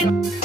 Bye.